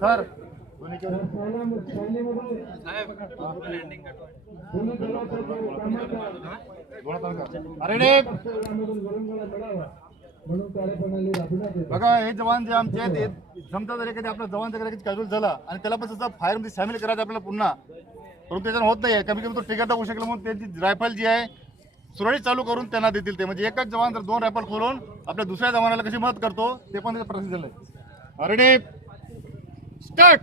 Sir बघा हे जवान जे आमचे आहेत समजा जर एखादी आपला जवान जर कॅज्युअल झाला आणि त्याला पण सुद्धा फायर मध्ये सामील करायचं आपल्याला पुन्हा, परंतु त्याच्यानं होत नाही. कमी कमी तो ट्रिगर दाखवू शकला म्हणून त्यांची रायफल जी आहे सुरळीत चालू करून त्यांना देतील ते. म्हणजे एकच जवान जर 2 रायफल खोलून आपल्या दुसऱ्या जवानाला कशी मदत करतो ते पण त्याचं प्रसिद्ध झालंय. Ready start.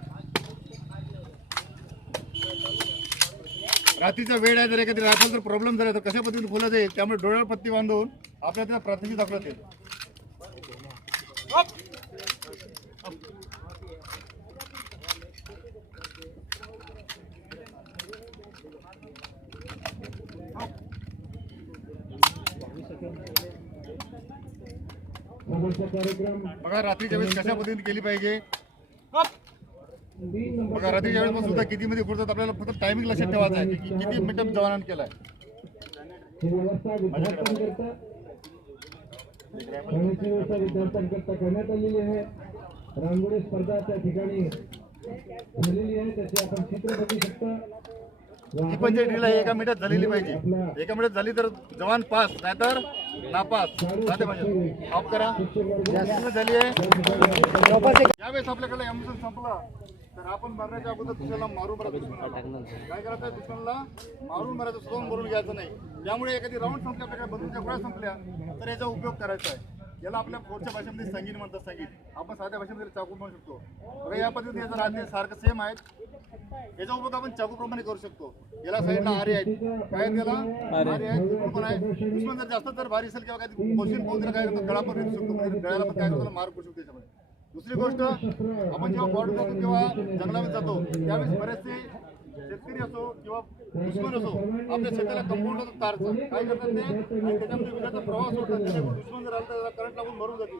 रात्रीचा वेळ आहे, जर एखादी रायफल जर प्रॉब्लेम झाला तर कशा पद्धतीने खोला जाईल, त्यामुळे डोळ्यावर पत्ती बांधून आपल्याला त्याचा प्राथमिक दाखवत येईल. बघा रात्रीच्या वेळेस कशा पद्धतीने केली पाहिजे. बघा रात्रीच्या वेळेस सुद्धा किती मध्ये फोडतात आपल्याला फक्त टायमिंग लक्षात ठेवायचं आहे की किती मिनिट जवानांनी केलाय. करण्यात आलेली आहे. रांगोळी स्पर्धा त्या ठिकाणी झालेली आहे, त्याचे आपण चित्र बघू शकता. ही पण ड्रिल आहे एका मिनिटात झालेली पाहिजे. एका मिनिटात झाली तर जवान पास, नाहीतर नापास. ऑफ करा. झाली आहे. यावेळेस आपल्याकडे ॲम्ब्युलन्स संपला तर आपण मारण्याच्या अगोदर दुसऱ्याला मारून मारायचं. काय करायचं, दुसऱ्याला मारून मारायचं, स्वतःहून बोलून घ्यायचं नाही. त्यामुळे एखादी राऊंड संपल्या, आपल्याकडे बंदूकच्या गोळ्या संपल्या तर याचा उपयोग करायचा आहे. याला आपल्या फोडच्या भाषेमध्ये संगीत म्हणतात. संगीत आपण साध्या भाषेमध्ये चाकू म्हणू शकतो. बघा या पद्धतीने याचं राज्य सारखं सेम आहेत. याचा उपयोग आपण चाकूप्रमाणे करू शकतो. याला साईडला आरे आहेत, काय त्याला आरे आहेत, पण आहे. दुश्मन जर जास्त जर भारी असेल किंवा काही क्वेश्चन पाहून काय करतो, गळा पण येऊ शकतो. गळ्याला पण काय करतो, मार करू शकतो त्याच्यामध्ये. दुसरी गोष्ट, आपण जेव्हा बॉर्डर जातो किंवा जंगलामध्ये जातो त्यावेळेस बरेचसे शेतकरी असो किंवा दुश्मन असो आपल्या शेताला कंपाऊंड होतं तारचं, काय करतात ते आणि त्याच्यामध्ये विजाचा प्रवास होतात. त्याच्यामुळे दुश्मन जर आला तर करंट लागून मरून जातील.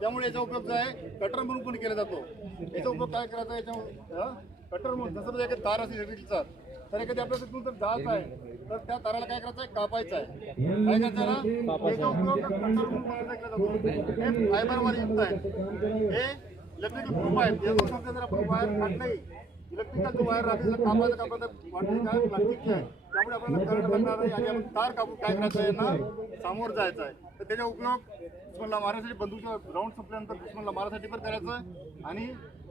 त्यामुळे याचा उपयोग जो आहे कटर म्हणून पण केला जातो. याचा उपयोग काय करायचा, याच्या कटर म्हणून जसं एखादी तार असेल इलेक्ट्रिकचा तर एखादी आपल्या तिथून जर जायचं आहे तर त्या ताराला काय करायचं आहे, कापायचं आहे. काय करायचं ना, याचा उपयोग कटर म्हणून केला जातो. हे फायबरवर युक्त आहे, हे इलेक्ट्रिकल प्रूफ आहे. यातून समजा जर आपण वायर काढली, इलेक्ट्रिकल जो वायर राहते कापायचं वाटते काय प्लास्टिकची आहे, त्यामुळे आपल्याला करंट लागणार नाही आणि आपण तार कापून काय करायचं आहे ना, सामोर जायचं आहे. तर त्याचा उपयोग दुश्मनला मारण्यासाठी, बंदूकच्या राऊंड संपल्यानंतर दुश्मनला मारण्यासाठी पण करायचं. आणि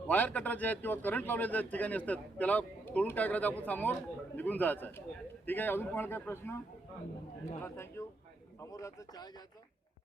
वायर कटर जे आहेत किंवा करंट लावलेले ठिकाणी असतात त्याला तोडून काय करायचं, आपण समोर निघून जायचं आहे. ठीक आहे. अजून तुम्हाला काय प्रश्न? थँक्यू. समोर जायचं, चाय घ्यायचं.